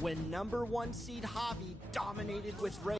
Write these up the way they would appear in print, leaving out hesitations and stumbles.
When #1 seed Javi dominated with Ray.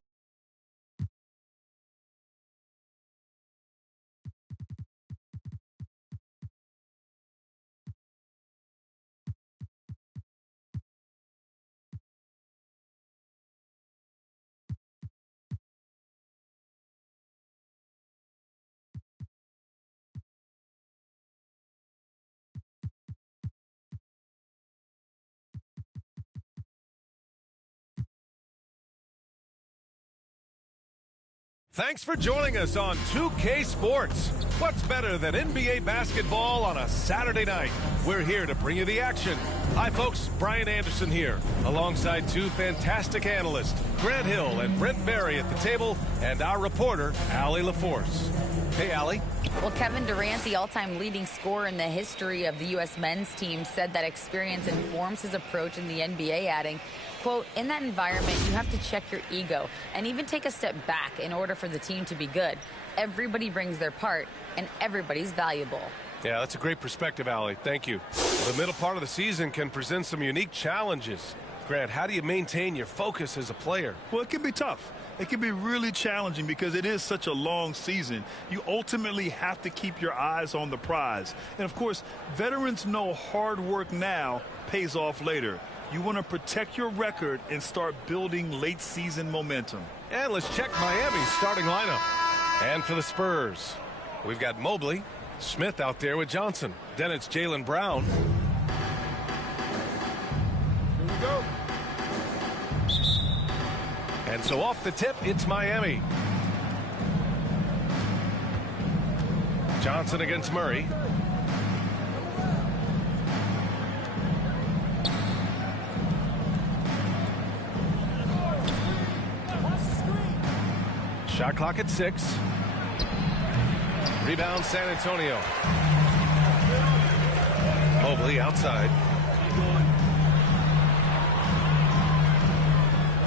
Thanks for joining us on 2K Sports. What's better than NBA basketball on a Saturday night? We're here to bring you the action. Hi, folks. Brian Anderson here, alongside two fantastic analysts, Grant Hill and Brent Barry at the table, and our reporter, Allie LaForce. Hey, Allie. Well, Kevin Durant, the all-time leading scorer in the history of the U.S. men's team, said that experience informs his approach in the NBA, adding, quote, in that environment, you have to check your ego and even take a step back in order for the team to be good. Everybody brings their part, and everybody's valuable. Yeah, that's a great perspective, Allie. Thank you. The middle part of the season can present some unique challenges. Grant, how do you maintain your focus as a player? Well, it can be tough. It can be really challenging because it is such a long season. You ultimately have to keep your eyes on the prize. And, of course, veterans know hard work now pays off later. You want to protect your record and start building late-season momentum. And let's check Miami's starting lineup. And for the Spurs, we've got Mobley, Smith out there with Johnson. Then it's Jaylen Brown. Here we go. And so off the tip, it's Miami. Johnson against Murray. Shot clock at 6. Rebound San Antonio. Mobley outside.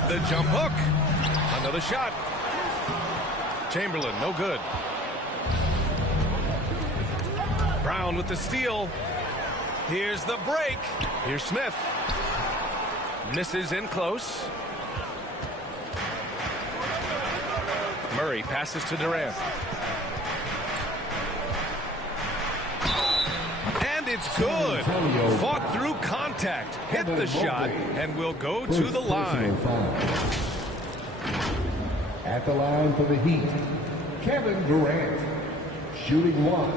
The jump hook. Another shot. Chamberlain, no good. Brown with the steal. Here's the break. Here's Smith. Misses in close. Murray passes to Durant. And it's good. Fought through contact. Hit the shot and will go to the line. At the line for the Heat, Kevin Durant, shooting 1.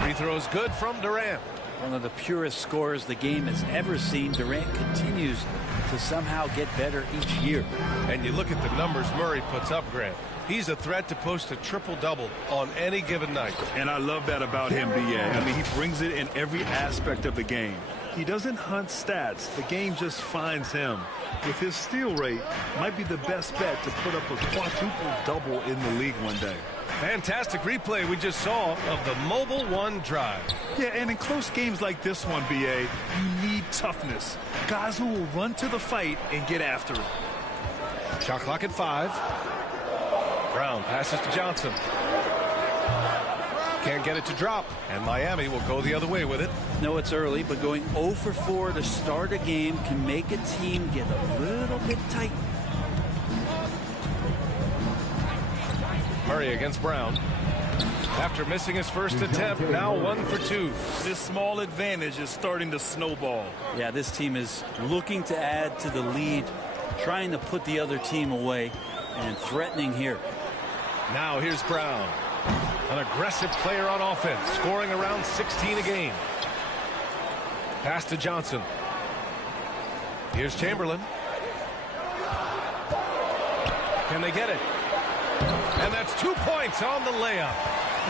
Free throws good from Durant. One of the purest scorers the game has ever seen. Durant continues to somehow get better each year. And you look at the numbers Murray puts up, Grant. He's a threat to post a triple-double on any given night. And I love that about him, B.A. I mean, he brings it in every aspect of the game. He doesn't hunt stats. The game just finds him. With his steal rate, might be the best bet to put up a quadruple-double in the league one day. Fantastic replay we just saw of the Mobile One drive. Yeah, and in close games like this one, B.A., you need toughness. Guys who will run to the fight and get after it. Shot clock at 5. Brown passes to Johnson. Can't get it to drop, and Miami will go the other way with it. No, it's early, but going 0 for 4 to start a game can make a team get a little bit tight. Murray against Brown. After missing his first attempt, now 1 for 2. This small advantage is starting to snowball. Yeah, this team is looking to add to the lead, trying to put the other team away, and threatening here. Now here's Brown. An aggressive player on offense, scoring around 16 a game. Pass to Johnson. Here's Chamberlain. Can they get it? And that's 2 points on the layup.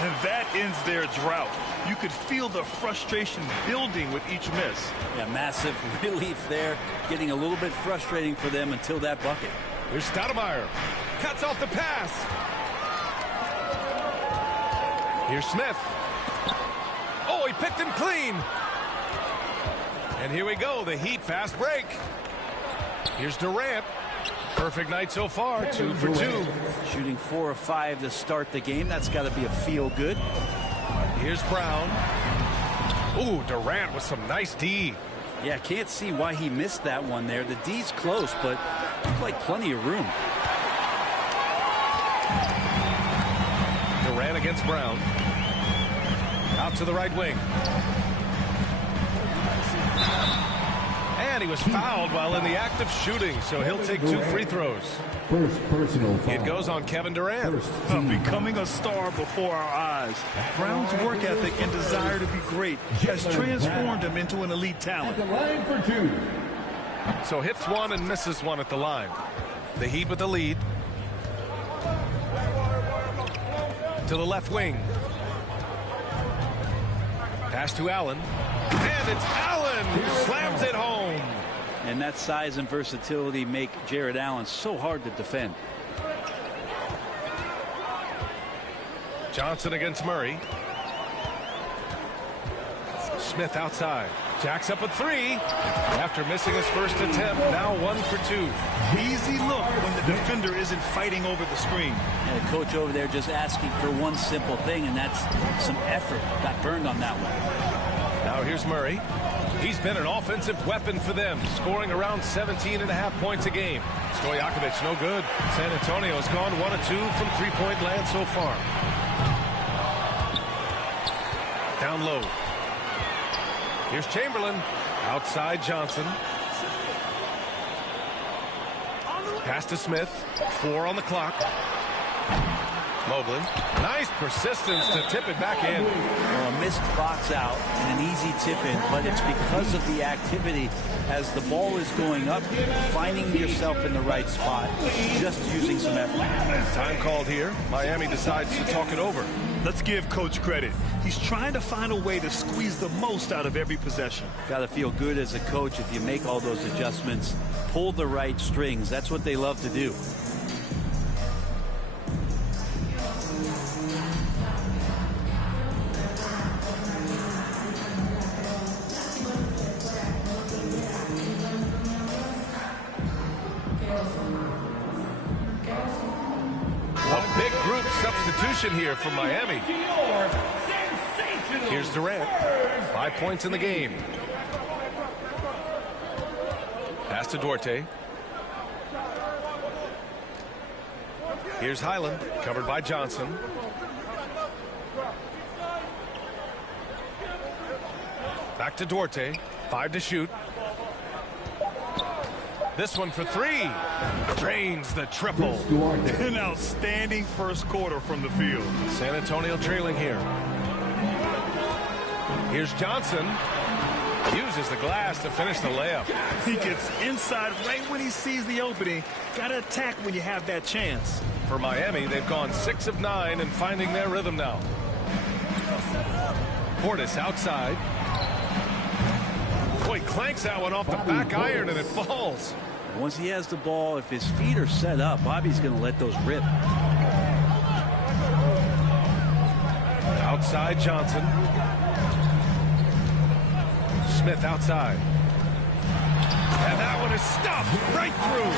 And that ends their drought. You could feel the frustration building with each miss. Yeah, massive relief there. Getting a little bit frustrating for them until that bucket. Here's Stoudemire. Cuts off the pass. Here's Smith. Oh, he picked him clean. And here we go, the Heat fast break. Here's Durant. Perfect night so far, 2 for 2. Shooting 4 of 5 to start the game. That's got to be a feel good. Here's Brown. Ooh, Durant with some nice D. Yeah, can't see why he missed that one there. The D's close, but looks like plenty of room. Durant against Brown. Out to the right wing. And he was fouled while in the act of shooting, so he'll take 2 free throws. First personal foul. It goes on Kevin Durant. Becoming a star before our eyes. Brown's work ethic and desire to be great has transformed him into an elite talent. At the line for 2. So hits 1 and misses 1 at the line. The Heat with the lead. To the left wing. Pass to Allen. And it's Allen who slams it home. And that size and versatility make Jared Allen so hard to defend. Johnson against Murray. Smith outside. Jacks up a 3. After missing his first attempt, now 1 for 2. Easy look when the defender isn't fighting over the screen. And the coach over there just asking for one simple thing, and that's some effort. Got burned on that one. Now here's Murray. He's been an offensive weapon for them, scoring around 17.5 points a game. Stojakovic, no good. San Antonio's gone 1 of 2 from three-point land so far. Down low. Here's Chamberlain. Outside Johnson. Pass to Smith. 4 on the clock. Mobley. Nice persistence to tip it back in. Well, a missed box out and an easy tip in, but it's because of the activity as the ball is going up, finding yourself in the right spot, just using some effort. Time called here. Miami decides to talk it over. Let's give Coach credit. He's trying to find a way to squeeze the most out of every possession. Got to feel good as a coach if you make all those adjustments, pull the right strings. That's what they love to do. Substitution here for Miami. Here's Durant. 5 points in the game. Pass to Duarte. Here's Highland, covered by Johnson. Back to Duarte. 5 to shoot. This one for 3. Drains the triple. An outstanding first quarter from the field. San Antonio trailing here. Here's Johnson. Uses the glass to finish the layup. He gets inside right when he sees the opening. Got to attack when you have that chance. For Miami, they've gone 6 of 9 and finding their rhythm now. Portis outside. Boy, clanks that one off the back iron and it falls. Once he has the ball, if his feet are set up, Bobby's going to let those rip. Outside Johnson. Smith outside. And that one is stopped right through.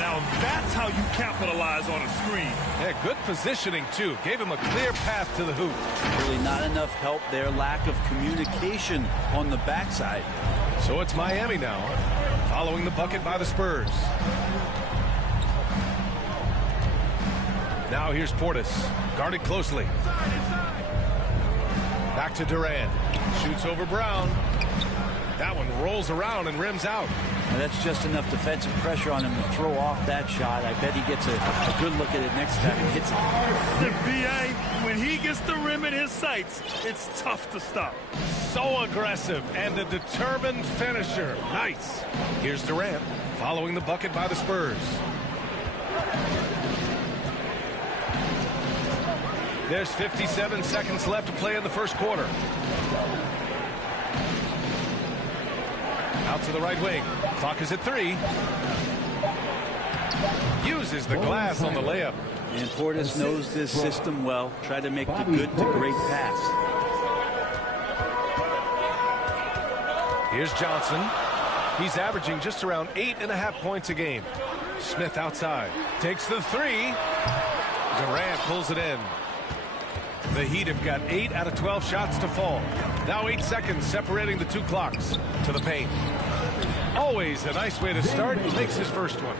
Now that's how you capitalize on a screen. Yeah, good positioning, too. Gave him a clear path to the hoop. Really not enough help there. Lack of communication on the backside. So it's Miami now, following the bucket by the Spurs. Now here's Portis, guarded closely. Back to Durant. Shoots over Brown. That one rolls around and rims out. And that's just enough defensive pressure on him to throw off that shot. I bet he gets a good look at it next time he hits it. The BA, when he gets the rim in his sights, it's tough to stop. So aggressive and a determined finisher. Nice. Here's Durant, following the bucket by the Spurs. There's 57 seconds left to play in the first quarter. Out to the right wing. Clock is at 3. Uses the glass on the layup. And Portis knows this system well. Try to make the good to great pass. Here's Johnson. He's averaging just around 8.5 points a game. Smith outside. Takes the 3. Durant pulls it in. The Heat have got 8 out of 12 shots to fall. Now 8 seconds separating the 2 clocks. To the paint. Always a nice way to start. Makes his first one.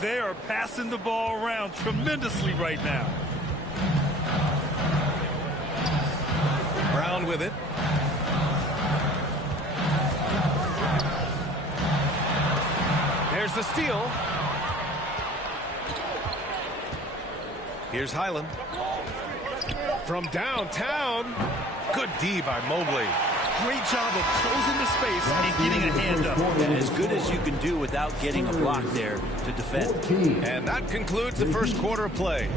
They are passing the ball around tremendously right now. Brown with it. There's the steal. Here's Highland. From downtown. Good D by Mobley. Great job of closing the space and getting a hand up. And as good as you can do without getting a block there to defend. And that concludes the first quarter of play.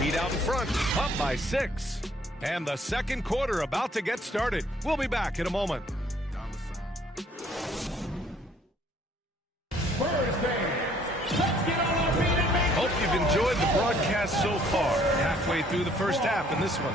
Heat out in front, up by 6. And the second quarter about to get started. We'll be back in a moment. Hope you've enjoyed the broadcast so far. Halfway through the first half in this one.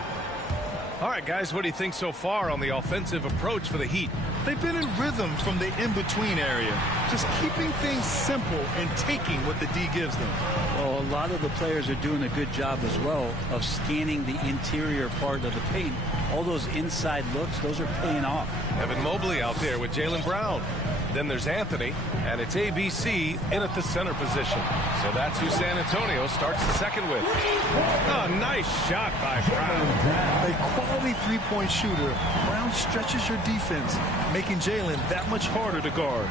All right, guys, what do you think so far on the offensive approach for the Heat? They've been in rhythm from the in-between area, just keeping things simple and taking what the D gives them. Well, a lot of the players are doing a good job as well of scanning the interior part of the paint. All those inside looks, those are paying off. Evan Mobley out there with Jaylen Brown. Then there's Anthony, and it's ABC in at the center position. So that's who San Antonio starts the second with. Oh, nice shot by Brown. A quality three-point shooter. Brown stretches your defense, making Jaylen that much harder to guard.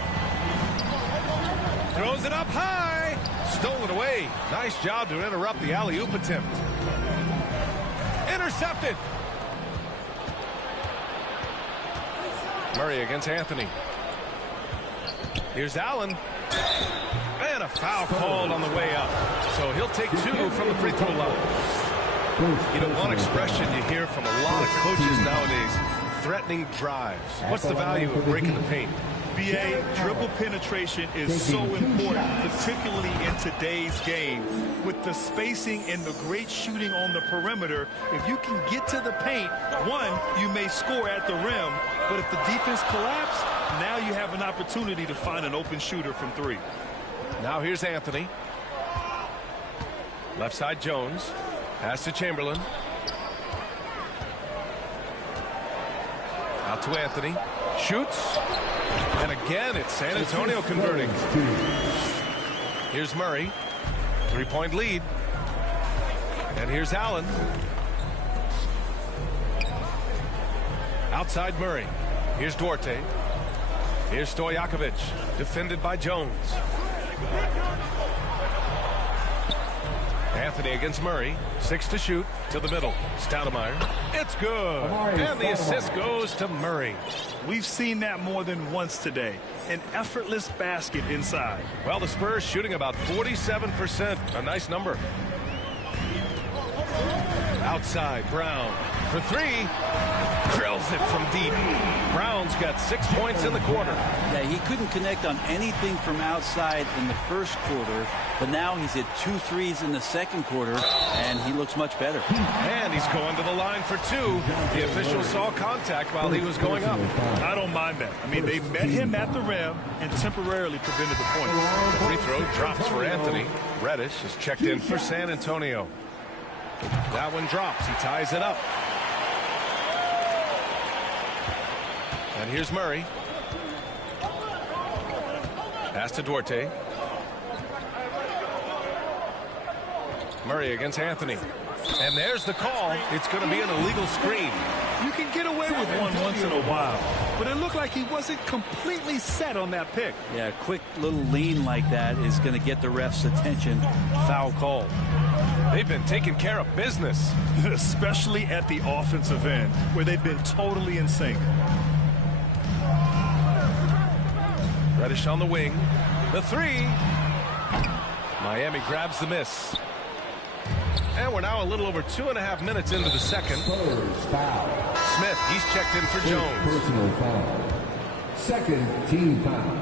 Throws it up high. Stolen away. Nice job to interrupt the alley-oop attempt. Intercepted. Murray against Anthony. Here's Allen. And a foul called on the way up. So he'll take 2 from the free throw line. You know, one expression you hear from a lot of coaches nowadays, threatening drives. What's the value of breaking the paint? BA, dribble penetration is so important, particularly in today's game. With the spacing and the great shooting on the perimeter, if you can get to the paint, one, you may score at the rim, but if the defense collapses, now you have an opportunity to find an open shooter from 3. Now here's Anthony. Left side Jones. Pass to Chamberlain. Out to Anthony. Shoots. And again, it's San Antonio converting. Here's Murray. 3-point lead. And here's Allen. Outside Murray. Here's Duarte. Here's Stojakovic. Defended by Jones. Anthony against Murray. 6 to shoot. To the middle. Stoudemire. It's good. And the assist goes to Murray. We've seen that more than once today. An effortless basket inside. Well, the Spurs shooting about 47%. A nice number. Outside, Brown for 3. Drills it from deep. Brown's got 6 points in the quarter. Yeah, he couldn't connect on anything from outside in the first quarter, but now he's hit 2 threes in the second quarter, and he looks much better. And he's going to the line for 2. The official saw contact while he was going up. I don't mind that. I mean, they met him at the rim and temporarily prevented the point. The free throw drops for Anthony. Reddish is checked in for San Antonio. That one drops. He ties it up. And here's Murray. Pass to Duarte. Murray against Anthony. And there's the call. It's going to be an illegal screen. You can get away with one once in a while, but it looked like he wasn't completely set on that pick. Yeah, a quick little lean like that is going to get the ref's attention. Foul call. They've been taking care of business. Especially at the offensive end, where they've been totally in sync. Reddish on the wing. The 3. Miami grabs the miss. And we're now a little over 2.5 minutes into the second. Smith, he's checked in for Jones. Personal foul. Second team foul.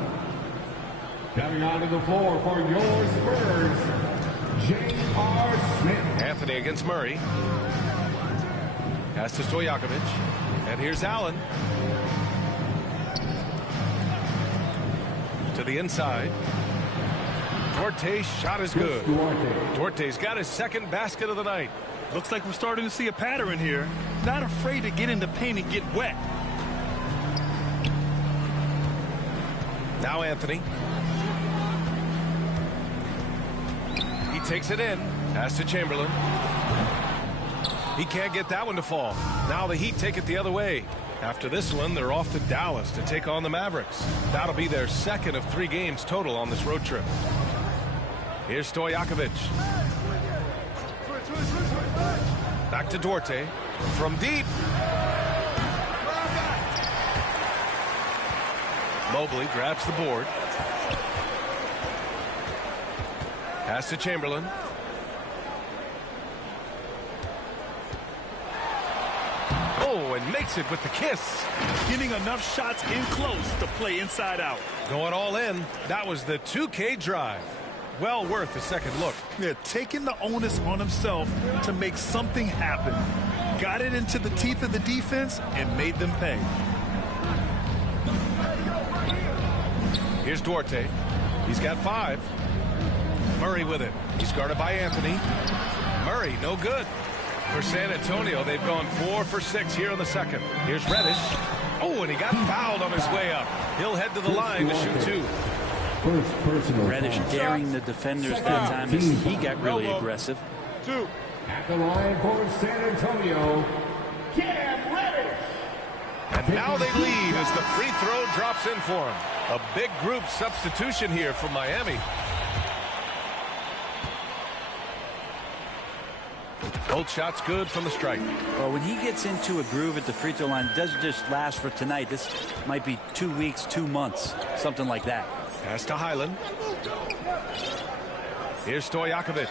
Coming onto the floor for your Spurs, J.R. Smith. Anthony against Murray. Pass to Stojakovic. And here's Allen. To the inside. Duarte's shot is good. Duarte's got his second basket of the night. Looks like we're starting to see a pattern here. Not afraid to get in the paint and get wet. Now Anthony. He takes it in. Pass to Chamberlain. He can't get that one to fall. Now the Heat take it the other way. After this one, they're off to Dallas to take on the Mavericks. That'll be their second of 3 games total on this road trip. Here's Stojakovic. Back to Duarte. From deep. Mobley grabs the board. Pass to Chamberlain. Oh, and makes it with the kiss. Getting enough shots in close to play inside out. Going all in. That was the 2K drive. Well worth a second look. Yeah, taking the onus on himself to make something happen. Got it into the teeth of the defense and made them pay. Here's Duarte. He's got 5. Murray with it. He's guarded by Anthony. Murray, no good. For San Antonio, they've gone 4 for 6 here in the second. Here's Reddish. Oh, and he got fouled on his way up. He'll head to the line to shoot 2. Reddish daring the defenders that time as he got really aggressive. 2. At the line for San Antonio, Cam Reddish. And now they lead as the free throw drops in for him. A big group substitution here for Miami. Both shots good from the strike. Well, when he gets into a groove at the free throw line, it doesn't just last for tonight. This might be 2 weeks, 2 months, something like that. Pass to Highland. Here's Stojakovic.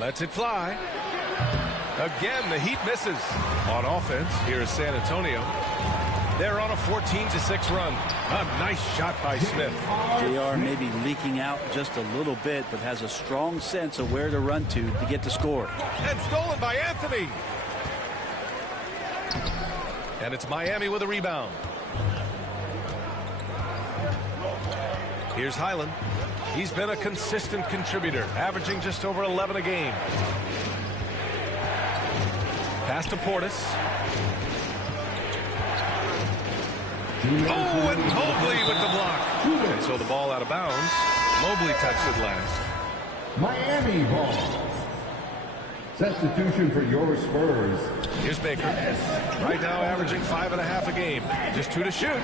Lets it fly. Again, the Heat misses. On offense, here is San Antonio. They're on a 14-6 run. A nice shot by Smith. JR maybe leaking out just a little bit, but has a strong sense of where to run to get the score. And stolen by Anthony. And it's Miami with a rebound. Here's Highland. He's been a consistent contributor, averaging just over 11 a game. Pass to Portis. Oh, and Mobley with the block. And so the ball out of bounds. Mobley touched it last. Miami ball. Substitution for your Spurs. Here's Baker. Right now averaging 5.5 a game. Just 2 to shoot.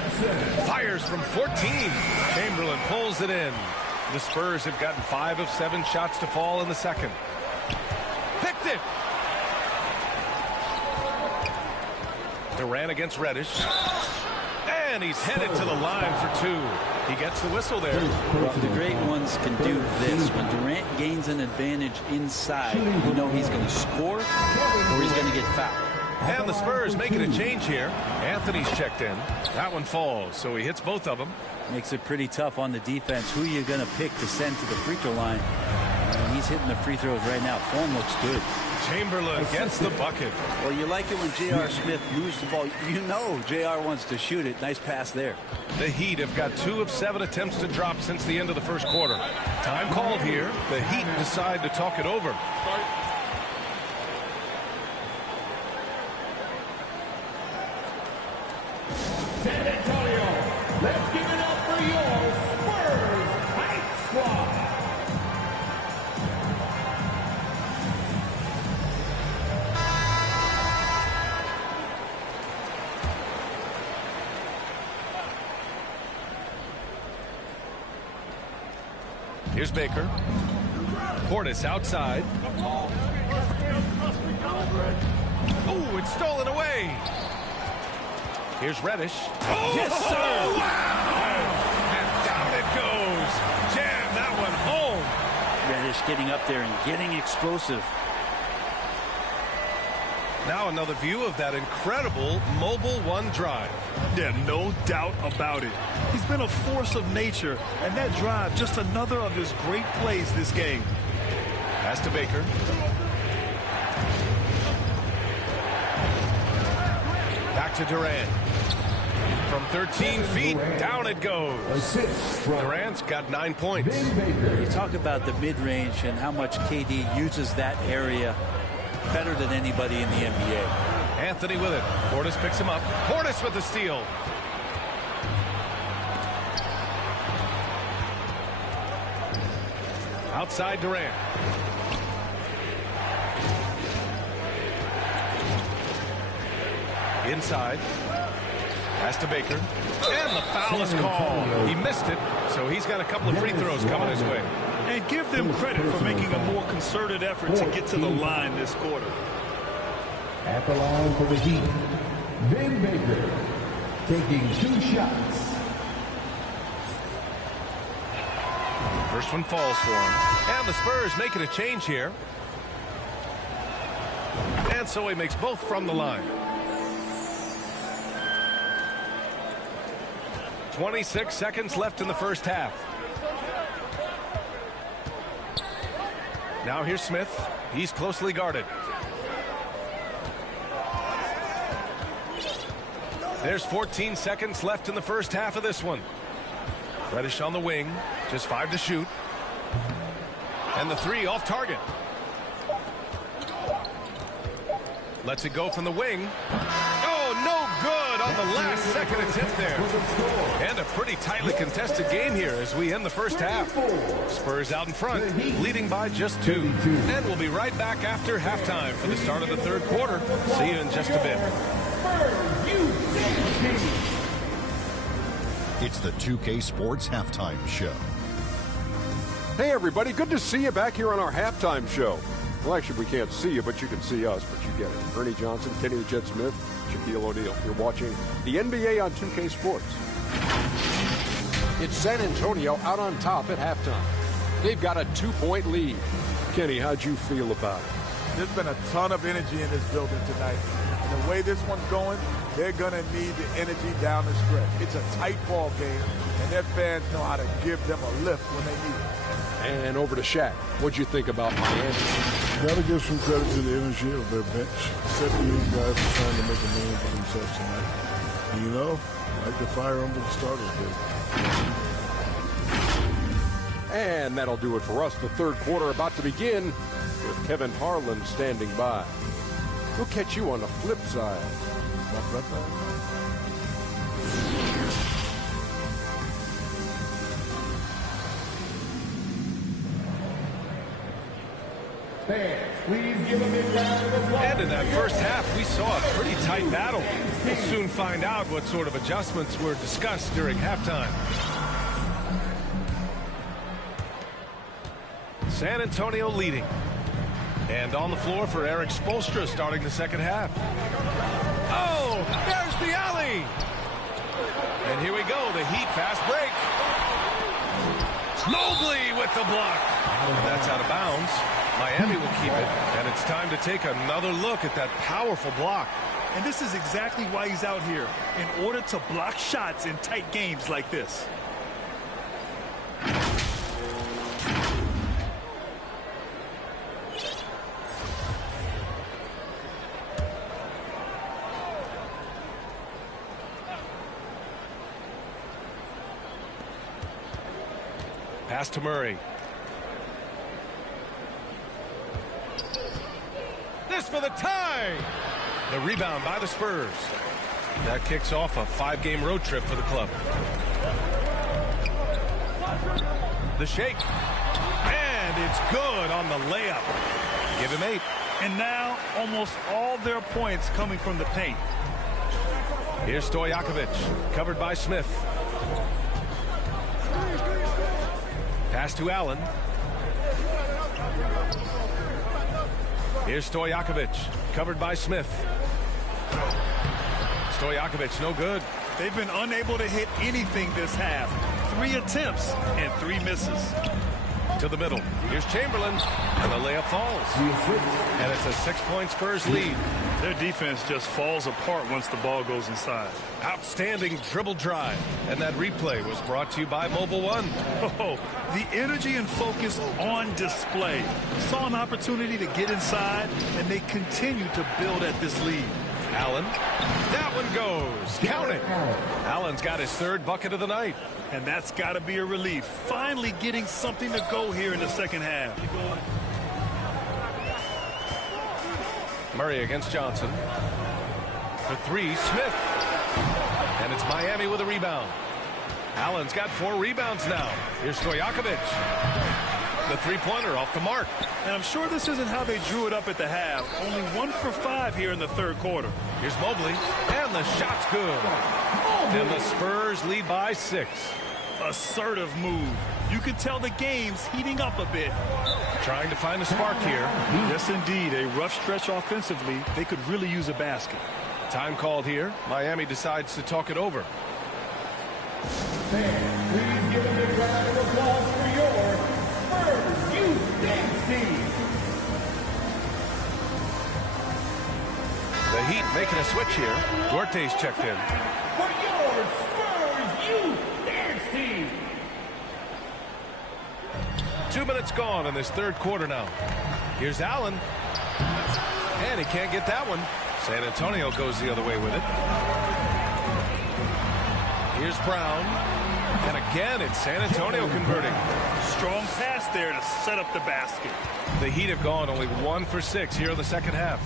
Fires from 14. Chamberlain pulls it in. The Spurs have gotten 5 of 7 shots to fall in the second. Picked it. Durant against Reddish. And he's headed to the line for 2. He gets the whistle there. Well, the great ones can do this. When Durant gains an advantage inside, you know he's going to score or he's going to get fouled. And the Spurs making a change here. Anthony's checked in. That one falls, so he hits both of them. Makes it pretty tough on the defense. Who are you going to pick to send to the free throw line? And he's hitting the free throws right now. Form looks good. Chamberlain gets the bucket. Well, you like it when J.R. Smith moves the ball. You know J.R. wants to shoot it. Nice pass there. The Heat have got 2 of 7 attempts to drop since the end of the first quarter. Time called here. The Heat decide to talk it over. San Antonio, let's give it up for your Spurs Hype Squad. Here's Baker. Portis outside. Oh, it's stolen away. Here's Reddish. Oh, yes, sir. Oh, wow. And down it goes. Jam that one home. Reddish getting up there and getting explosive. Now another view of that incredible mobile one drive. Yeah, no doubt about it. He's been a force of nature, and that drive, just another of his great plays this game. Pass to Baker. Back to Durant. From 13 feet, down it goes. Durant's got 9 points. You talk about the mid-range and how much KD uses that area better than anybody in the NBA. Anthony with it. Portis picks him up. Portis with the steal. Outside Durant. Inside. Pass to Baker. And the foul is called. He missed it, so he's got a couple of free throws coming his way. And give them credit for making a more concerted effort to get to the line this quarter. At the line for the Heat, Ben Baker taking 2 shots. First one falls for him. And the Spurs making a change here. And so he makes both from the line. 26 seconds left in the first half. Now here's Smith. He's closely guarded. There's 14 seconds left in the first half of this one. Reddish on the wing. Just 5 to shoot. And the 3 off target. Lets it go from the wing. Oh, no good on the last second attempt there. And a pretty tightly contested game here as we end the first half. Spurs out in front, leading by just 2. And we'll be right back after halftime for the start of the third quarter. See you in just a bit. It's the 2K Sports Halftime Show. Hey, everybody. Good to see you back here on our halftime show. Well, actually, we can't see you, but you can see us, but you get it. Ernie Johnson, Kenny the Jet Smith, Shaquille O'Neal. You're watching the NBA on 2K Sports. It's San Antonio out on top at halftime. They've got a 2-point lead. Kenny, how'd you feel about it? There's been a ton of energy in this building tonight. And the way this one's going, they're going to need the energy down the stretch. It's a tight ball game, and their fans know how to give them a lift when they need it. And over to Shaq. What'd you think about Miami? Got to give some credit to the energy of their bench. 78 guys are trying to make a name for themselves tonight. And you know, I like to fire them to the starters, baby. And that'll do it for us. The third quarter about to begin with Kevin Harlan standing by. We'll catch you on the flip side. And in that first half, we saw a pretty tight battle. We'll soon find out what sort of adjustments were discussed during halftime. San Antonio leading. And on the floor for Eric Spoelstra starting the second half. Oh, there's the alley. And here we go, the Heat fast break. Mobley with the block. And that's out of bounds. Miami will keep it, and it's time to take another look at that powerful block. And this is exactly why he's out here, in order to block shots in tight games like this. Pass to Murray. This for the tie. The rebound by the Spurs. That kicks off a 5-game road trip for the club. The shake. And it's good on the layup. Give him 8. And now almost all their points coming from the paint. Here's Stojakovic, covered by Smith. Pass to Allen. Here's Stojakovic, covered by Smith. Stojakovic, no good. They've been unable to hit anything this half. 3 attempts and 3 misses. To the middle. Here's Chamberlain, and the layup falls. And it's a 6-point Spurs lead. Their defense just falls apart once the ball goes inside. Outstanding dribble drive. And that replay was brought to you by Mobile One. Oh, the energy and focus on display. Saw an opportunity to get inside, and they continue to build at this lead. Allen. That one goes. Count it. Allen's got his 3rd bucket of the night. And that's got to be a relief. Finally getting something to go here in the second half. Murray against Johnson. For 3, Smith. And it's Miami with a rebound. Allen's got 4 rebounds now. Here's Stojakovic. The 3-pointer off the mark. And I'm sure this isn't how they drew it up at the half. Only 1 for 5 here in the 3rd quarter. Here's Mobley. And the shot's good. And the Spurs lead by 6. Assertive move. You can tell the game's heating up a bit. Trying to find a spark here. Yes, indeed. A rough stretch offensively. They could really use a basket. Time called here. Miami decides to talk it over. Fans, please give a big round of applause for your Spurs Youth Dance Team. The Heat making a switch here. Duarte's checked in. For your Spurs Youth Dance Team. 2 minutes gone in this 3rd quarter now. Here's Allen. And he can't get that one. San Antonio goes the other way with it. Here's Brown. And again, it's San Antonio converting. Strong pass there to set up the basket. The Heat have gone only 1 for 6 here in the second half.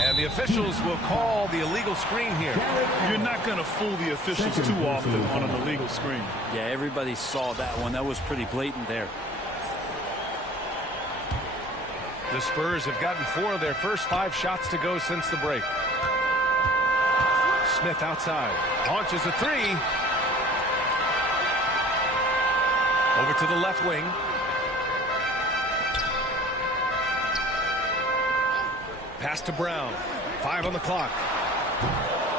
And the officials will call the illegal screen here. You're not going to fool the officials too often on an illegal screen. Yeah, everybody saw that one. That was pretty blatant there. The Spurs have gotten 4 of their first 5 shots to go since the break. Smith outside. Launches a 3. Over to the left wing. Pass to Brown. 5 on the clock.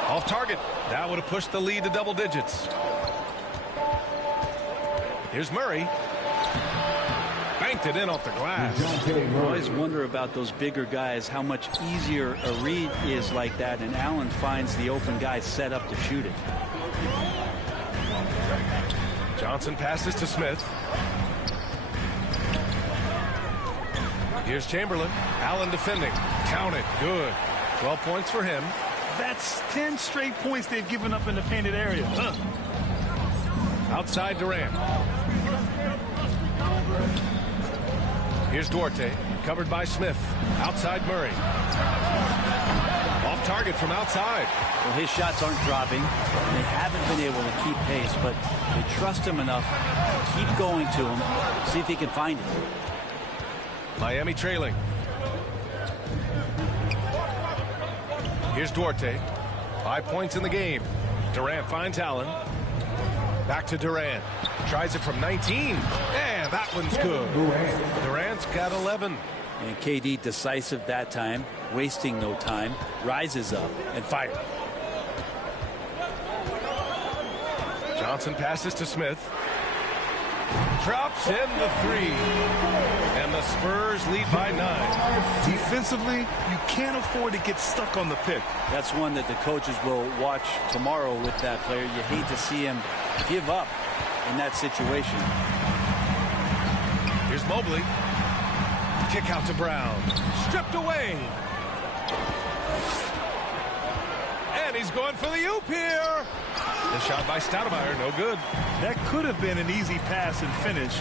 Off target. That would have pushed the lead to double digits. Here's Murray. Banked it in off the glass. I always wonder about those bigger guys, how much easier a read is like that, and Allen finds the open guy set up to shoot it. Johnson passes to Smith. Here's Chamberlain. Allen defending. Count it. Good. 12 points for him. That's 10 straight points they've given up in the painted area. Outside Durant. Here's Duarte, covered by Smith. Outside Murray. Off target from outside. Well, his shots aren't dropping. They haven't been able to keep pace, but they trust him enough to keep going to him, see if he can find it. Miami trailing. Here's Duarte. 5 points in the game. Durant finds Allen. Back to Durant. Tries it from 19. And that one's good. Durant's got 11. And KD decisive that time, wasting no time, rises up and fires. Johnson passes to Smith. Drops in the 3. And the Spurs lead by 9. Defensively, you can't afford to get stuck on the pick. That's one that the coaches will watch tomorrow with that player. You hate to see him give up in that situation. Here's Mobley. Kick out to Brown. Stripped away. And he's going for the oop here. The shot by Stoudemire, no good. That could have been an easy pass and finish.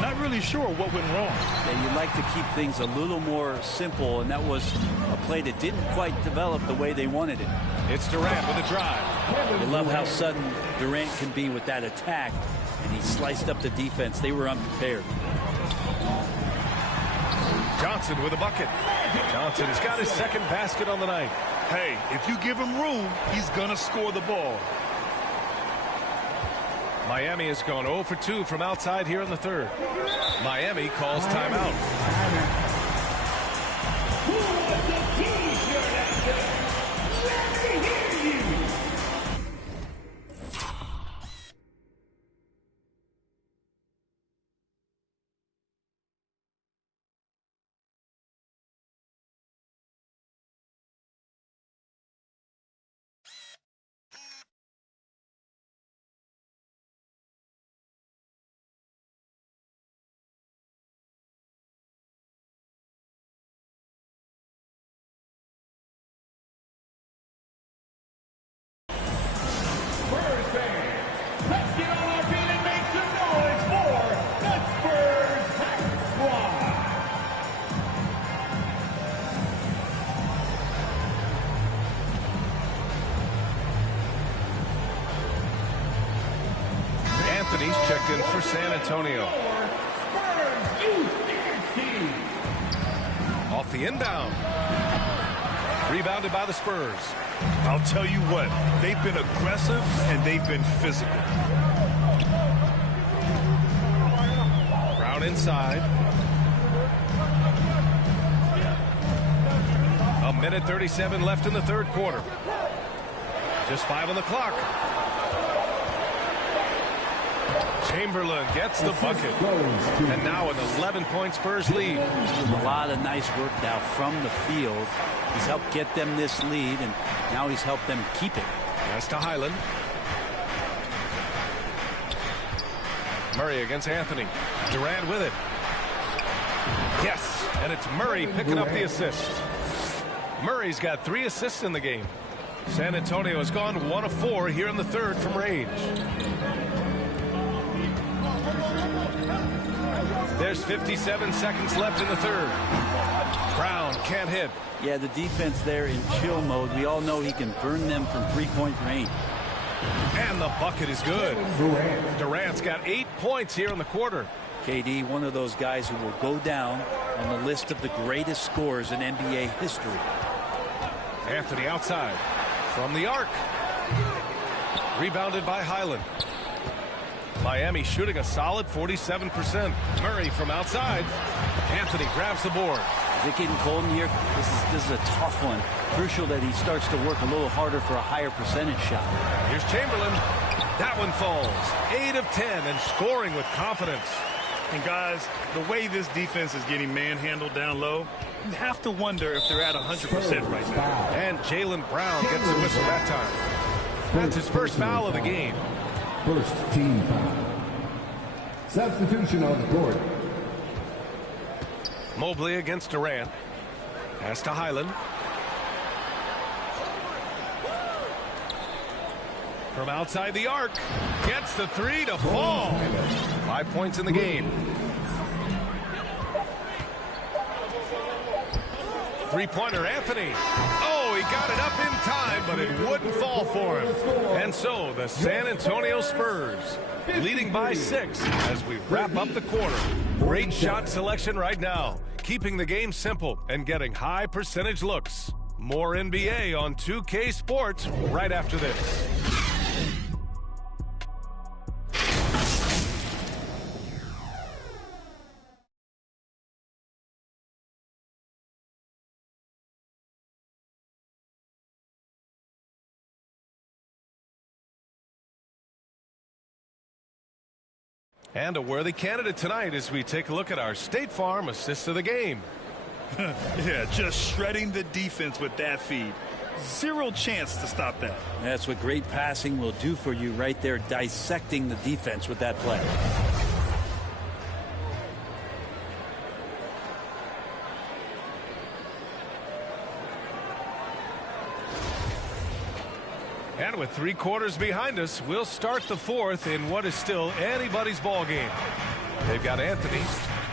Not really sure what went wrong. Yeah, you'd like to keep things a little more simple, and that was a play that didn't quite develop the way they wanted it. It's Durant with a drive. You love how sudden Durant can be with that attack, and he sliced up the defense. They were unprepared. Johnson with a bucket. Johnson's got his second basket on the night. Hey, if you give him room, he's going to score the ball. Miami has gone 0 for 2 from outside here in the third. Miami calls timeout. Let's get on our feet and make some noise for the Spurs Squad. Anthony's checked in for San Antonio. Spurs Youth Dance Team. Off the inbound. Rebounded by the Spurs. I'll tell you what, they've been aggressive and they've been physical. Brown inside. A minute 37 left in the third quarter. Just 5 on the clock. Chamberlain gets the bucket. And now an 11-point Spurs lead. A lot of nice work now from the field. He's helped get them this lead, and now he's helped them keep it. Pass to Highland. Murray against Anthony. Durant with it. Yes, and it's Murray picking up the assist. Murray's got 3 assists in the game. San Antonio has gone 1 of 4 here in the third from range. There's 57 seconds left in the third. Brown can't hit. Yeah, the defense there in chill mode. We all know he can burn them from three-point range. And the bucket is good. Durant's got 8 points here in the quarter. KD, one of those guys who will go down on the list of the greatest scorers in NBA history. Anthony outside from the arc. Rebounded by Highland. Miami shooting a solid 47%. Murray from outside. Anthony grabs the board. Is it getting cold in here? This is a tough one. Crucial that he starts to work a little harder for a higher percentage shot. Here's Chamberlain. That one falls. 8 of 10 and scoring with confidence. And guys, the way this defense is getting manhandled down low, you have to wonder if they're at 100% right now. And Jaylen Brown gets the whistle that time. That's his first foul of the game. First team foul. Substitution on the court. Mobley against Durant. Pass to Highland. From outside the arc. Gets the 3 to fall. 5 points in the game. Three-pointer, Anthony. Oh, he got it up in time, but it wouldn't fall for him. And so the San Antonio Spurs leading by 6 as we wrap up the quarter. Great shot selection right now, keeping the game simple and getting high percentage looks. More NBA on 2K Sports right after this. And a worthy candidate tonight as we take a look at our State Farm assist of the game. Yeah, just shredding the defense with that feed. Zero chance to stop that. That's what great passing will do for you right there, dissecting the defense with that play. And with 3 quarters behind us, we'll start the 4th in what is still anybody's ball game. They've got Anthony,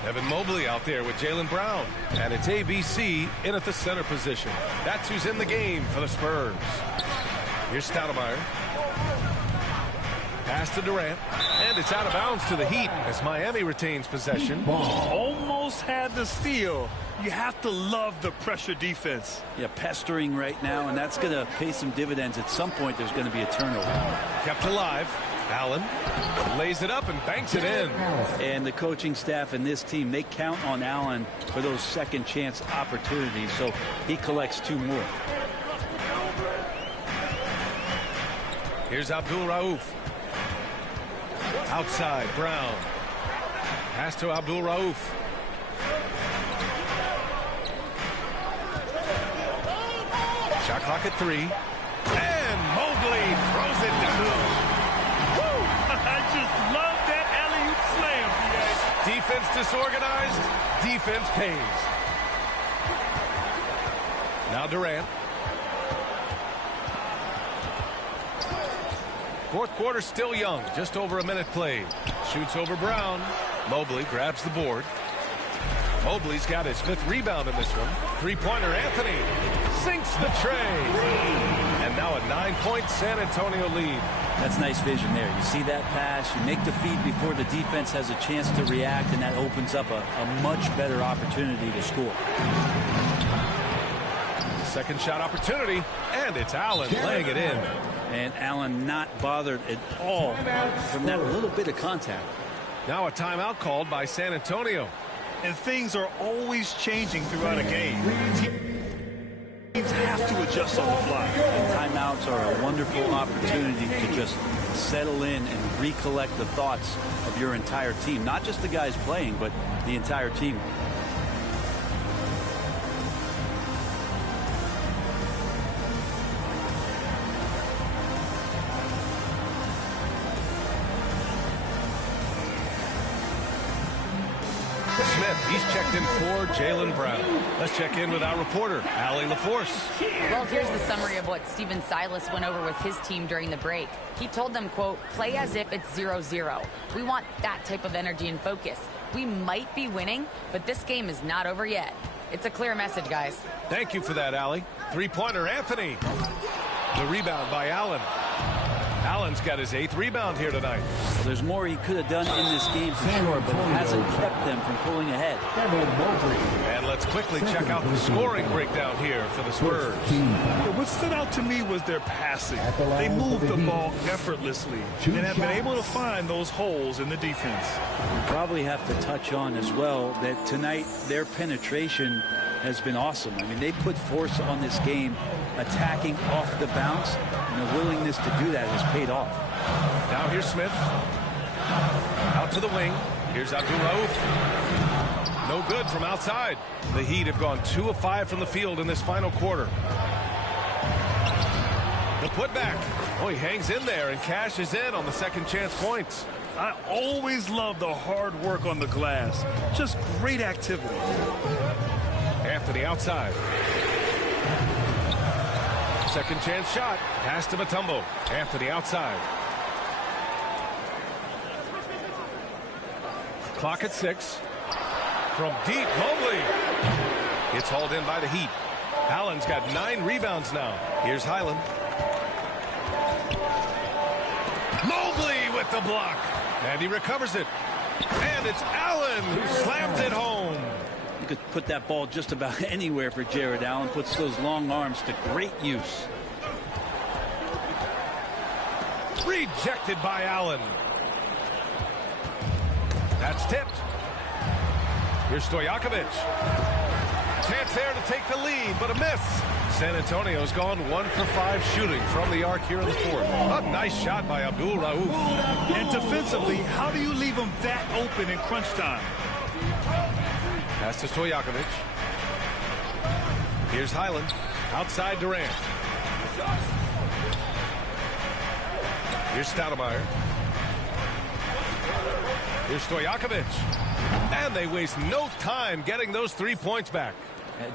Evan Mobley out there with Jaylen Brown, and it's ABC in at the center position. That's who's in the game for the Spurs. Here's Stoudemire. Pass to Durant, and it's out of bounds to the Heat as Miami retains possession. Almost had the steal. You have to love the pressure defense. Yeah, pestering right now, and that's going to pay some dividends. At some point, there's going to be a turnover. Kept alive. Allen lays it up and banks it in. And the coaching staff and this team, they count on Allen for those second chance opportunities, so he collects 2 more. Here's Abdul Rauf. Outside, Brown. Pass to Abdul Rauf. Shot clock at 3. And Mobley throws it down. Woo! I just love that alley-oop slam, PA. Defense disorganized. Defense pays. Now Durant. 4th quarter still young. Just over a minute played. Shoots over Brown. Mobley grabs the board. Mobley's got his 5th rebound in this one. 3-pointer Anthony sinks the tray. And now a 9-point San Antonio lead. That's nice vision there. You see that pass, you make the feed before the defense has a chance to react, and that opens up a much better opportunity to score. Second shot opportunity, and it's Allen laying it in. And Allen not bothered at all from that little bit of contact. Now a timeout called by San Antonio. And things are always changing throughout a game. Teams have to adjust on the fly. And timeouts are a wonderful opportunity to just settle in and recollect the thoughts of your entire team. Not just the guys playing, but the entire team. Smith, he's checked in for Jaylen Brown. Let's check in with our reporter, Allie LaForce. Well, here's the summary of what Stephen Silas went over with his team during the break. He told them, quote, play as if it's 0-0. We want that type of energy and focus. We might be winning, but this game is not over yet. It's a clear message, guys. Thank you for that, Allie. 3-pointer Anthony. The rebound by Allen. Allen's got his 8th rebound here tonight. Well, there's more he could have done in this game for sure, but it hasn't kept them from pulling ahead. And let's quickly check out the scoring breakdown here for the Spurs. What stood out to me was their passing. They moved the ball effortlessly and have been able to find those holes in the defense. We probably have to touch on as well that tonight their penetration has been awesome. I mean, they put force on this game, attacking off the bounce, and the willingness to do that has paid off. Now here's Smith. Out to the wing. Here's Abdul Rauf. No good from outside. The Heat have gone 2 of 5 from the field in this final quarter. The putback. Oh, he hangs in there and cashes in on the second chance points. I always love the hard work on the glass. Just great activity. Anthony outside. Second chance shot. Pass to Mutombo. Anthony outside. Clock at 6. From deep, Mobley. It's hauled in by the Heat. Allen's got 9 rebounds now. Here's Highland. Mobley with the block. And he recovers it. And it's Allen who slams it home. You could put that ball just about anywhere for Jared Allen. Puts those long arms to great use. Rejected by Allen. That's tipped. Here's Stojakovic. Chance there to take the lead, but a miss. San Antonio's gone 1 for 5 shooting from the arc here in the fourth. A nice shot by Abdul Rauf. And defensively, how do you leave them that open in crunch time? Pass to Stojakovic. Here's Highland. Outside Durant. Here's Stoudemire. Here's Stojakovic. And they waste no time getting those 3 points back.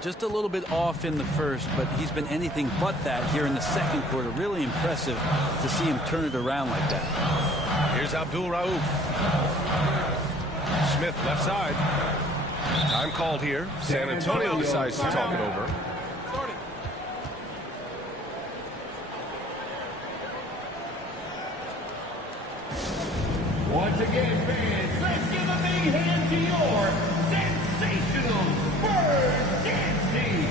Just a little bit off in the first, but he's been anything but that here in the second quarter. Really impressive to see him turn it around like that. Here's Abdul Rauf. Smith left side. Time called here. San Antonio decides to talk it over. Once again, fans, let's give a big hand to your sensational Spurs dance team.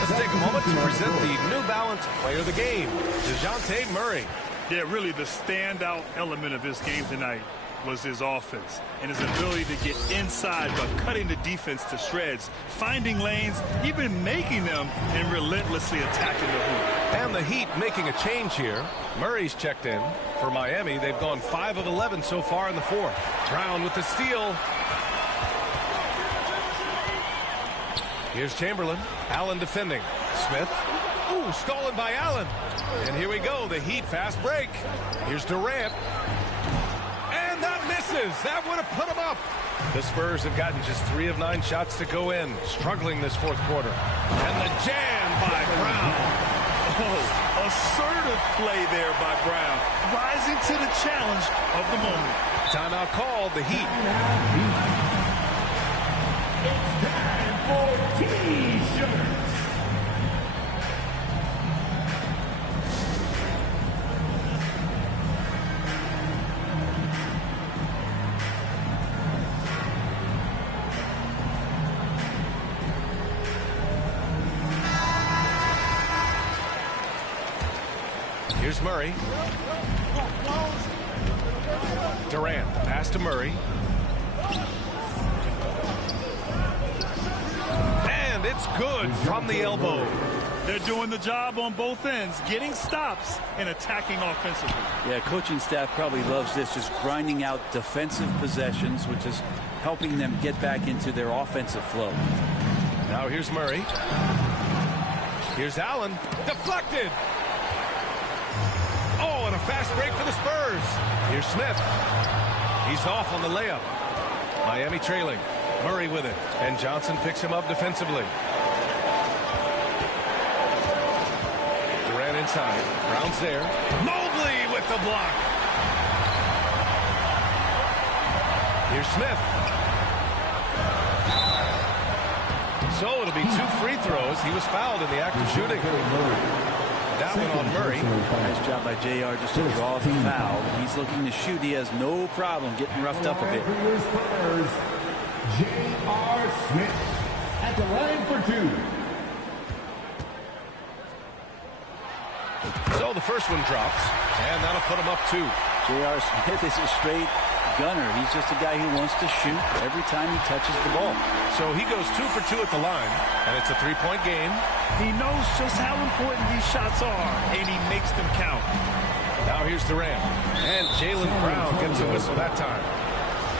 Let's take a moment to present the New Balance Player of the Game, DeJounte Murray. Yeah, really the standout element of his game tonight was his offense and his ability to get inside but cutting the defense to shreds, finding lanes, even making them, and relentlessly attacking the hoop. And the Heat making a change here. Murray's checked in. For Miami, they've gone 5 of 11 so far in the fourth. Brown with the steal. Here's Chamberlain. Allen defending. Smith. Ooh, stolen by Allen. And here we go, the Heat fast break. Here's Durant. And that misses. That would have put him up. The Spurs have gotten just 3 of 9 shots to go in, struggling this fourth quarter. And the jam by Brown. Oh, assertive play there by Brown, rising to the challenge of the moment. Timeout called, the Heat. It's time for T-shirts. Here's Murray. Durant, pass to Murray. And it's good from the elbow. They're doing the job on both ends, getting stops and attacking offensively. Yeah, coaching staff probably loves this, just grinding out defensive possessions, which is helping them get back into their offensive flow. Now here's Murray. Here's Allen. Deflected. Oh, and a fast break for the Spurs. Here's Smith. He's off on the layup. Miami trailing. Murray with it. And Johnson picks him up defensively. Durant inside. Brown's there. Mobley with the block. Here's Smith. So it'll be 2 free throws. He was fouled in the act of shooting. That one on Murray. Nice job by JR just to draw the foul. He's looking to shoot. He has no problem getting roughed up a bit. J.R. Smith at the line for 2. So the first one drops, and that'll put him up 2. J.R. Smith is a straight gunner. He's just a guy who wants to shoot every time he touches the ball. So he goes 2 for 2 at the line, and it's a 3-point game. He knows just how important these shots are, and he makes them count. Now here's Durant, and Jaylen Brown gets a whistle that time.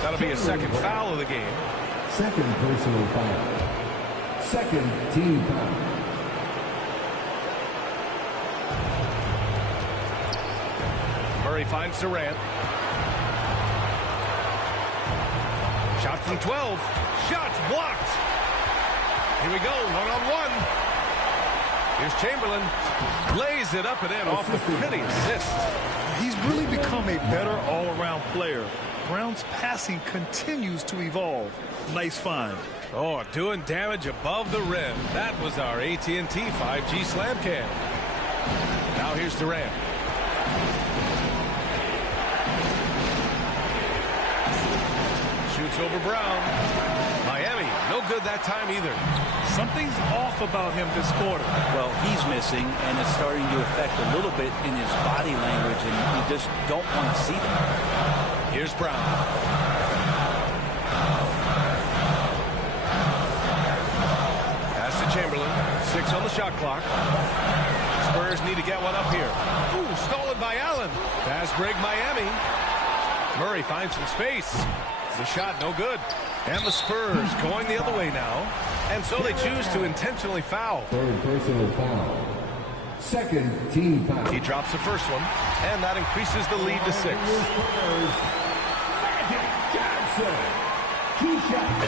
That'll be a second foul of the game. Second personal foul. Second team foul. Murray finds Durant. Shot from 12. Shots blocked. Here we go, one-on-one. Here's Chamberlain. Lays it up and in off the pretty assist. He's really become a better all-around player. Brown's passing continues to evolve. Nice find. Oh, doing damage above the rim. That was our AT&T 5G slam cam. Now here's Durant. Shoots over Brown. Miami, no good that time either. Something's off about him this quarter. Well, he's missing, and it's starting to affect a little bit in his body language, and you just don't want to see that. Here's Brown. Pass to Chamberlain. 6 on the shot clock. Spurs need to get one up here. Ooh, stolen by Allen. Fast break Miami. Murray finds some space. The shot no good. And the Spurs going the other way now. And so they choose to intentionally foul. Third personal foul. Second team foul. He drops the first one, and that increases the lead to 6.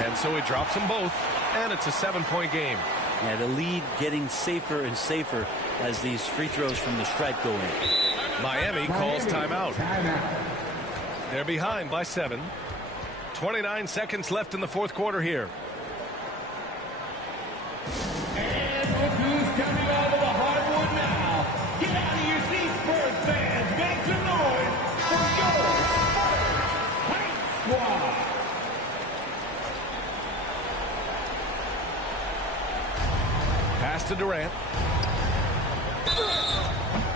And so he drops them both, and it's a 7-point game. Yeah, the lead getting safer and safer as these free throws from the stripe go in. Miami calls timeout. They're behind by 7. 29 seconds left in the fourth quarter here. And look who's coming out of the hardwood now. Get out of your seats, Spurs fans. Make some noise for your Fight Squad. Pass to Durant.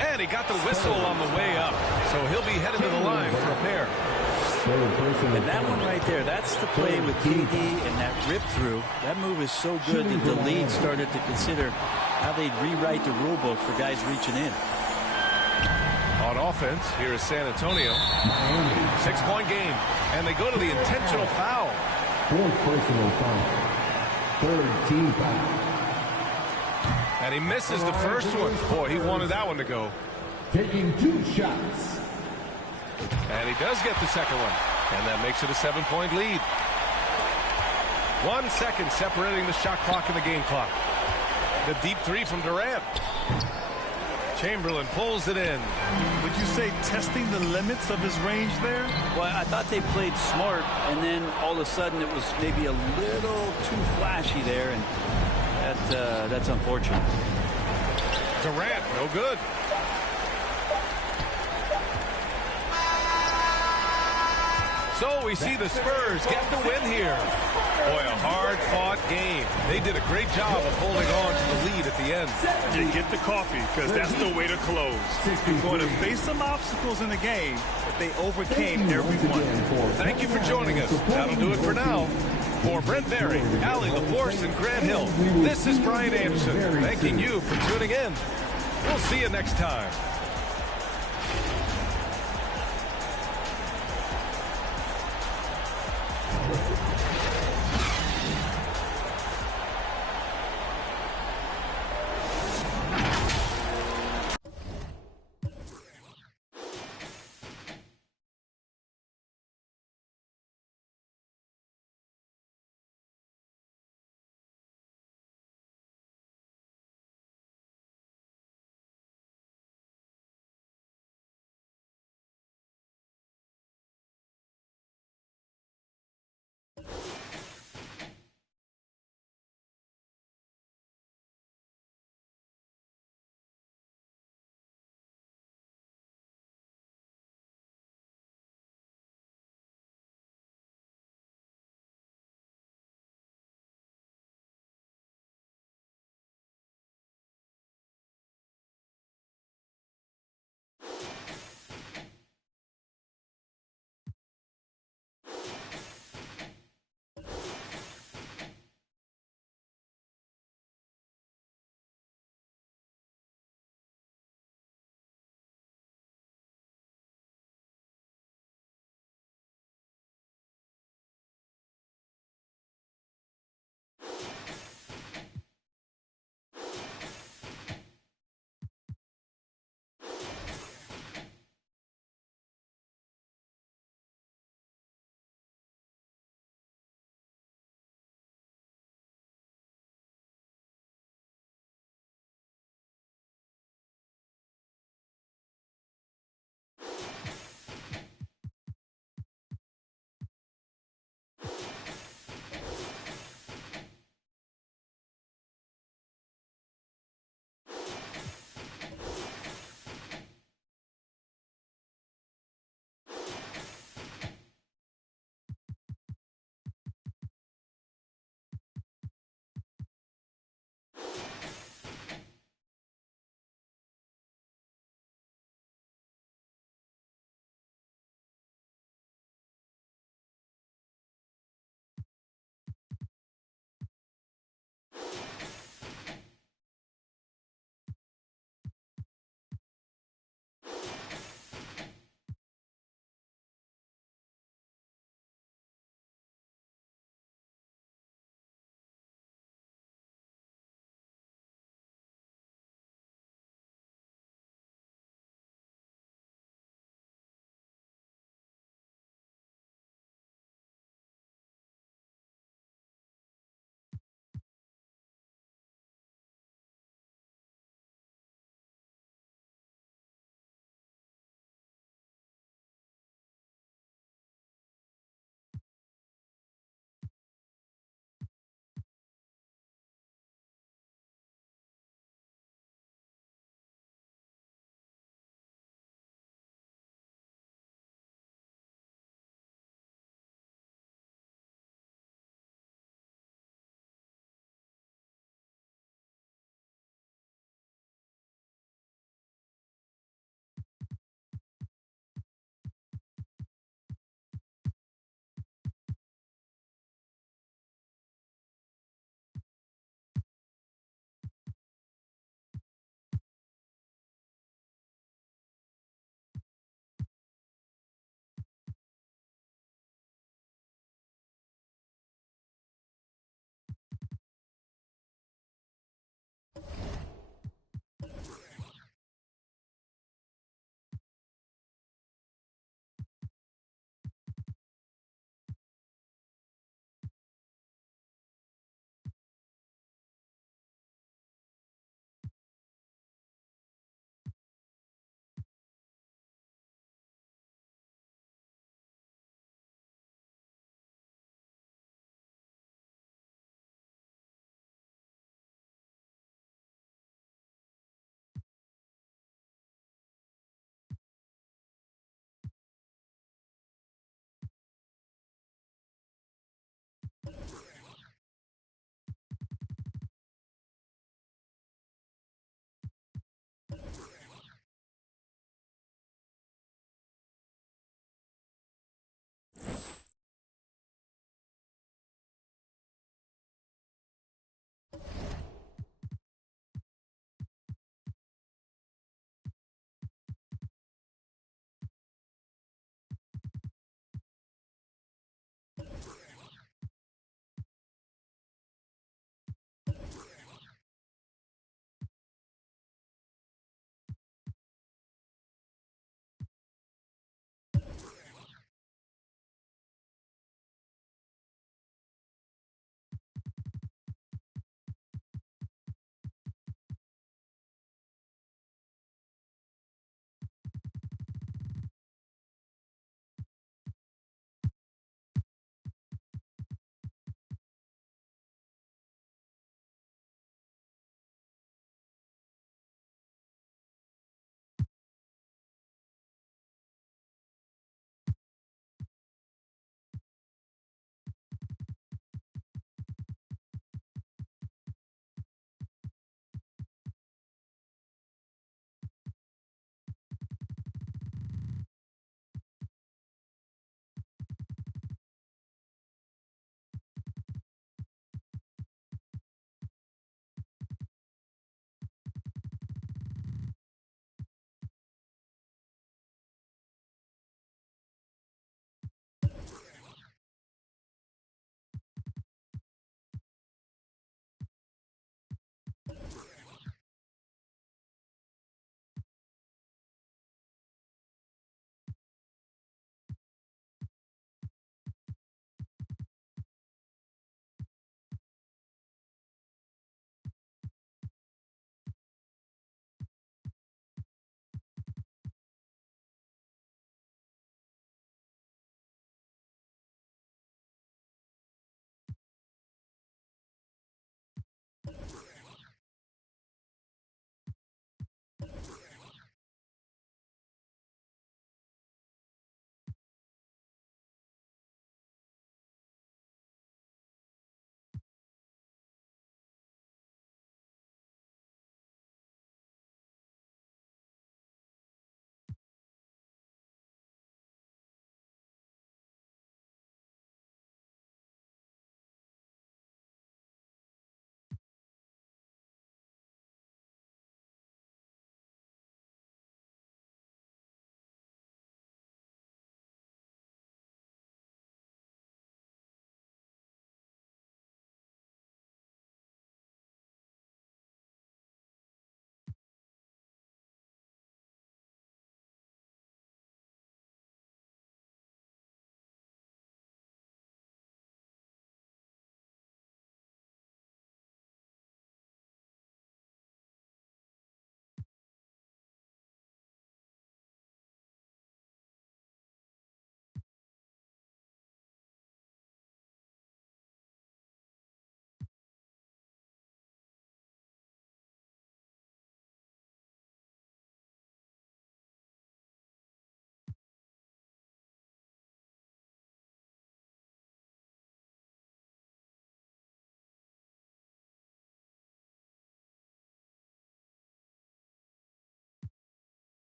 And he got the whistle on the way up. So he'll be headed to the line for a pair. And that one right there, that's the play with KD and that rip through. That move is so good that the league started to consider how they'd rewrite the rule book for guys reaching in. On offense, here is San Antonio. 6-point game. And they go to the intentional foul. Fourth personal foul. Third team foul. And he misses the first one. Boy, he wanted that one to go. Taking 2 shots. And he does get the second one. And that makes it a 7-point lead. 1 second separating the shot clock and the game clock. The deep 3 from Durant. Chamberlain pulls it in. Would you say testing the limits of his range there? Well, I thought they played smart, and then all of a sudden it was maybe a little too flashy there, and that's unfortunate. Durant, no good. So we see the Spurs get the win here. Boy, a hard-fought game. They did a great job of holding on to the lead at the end. You get the coffee, because that's the way to close. You're going to face some obstacles in the game, but they overcame every one. Thank you for joining us. That'll do it for now. For Brent Berry, Allie LaForce, and Grant Hill, this is Brian Anderson, thanking you for tuning in. We'll see you next time.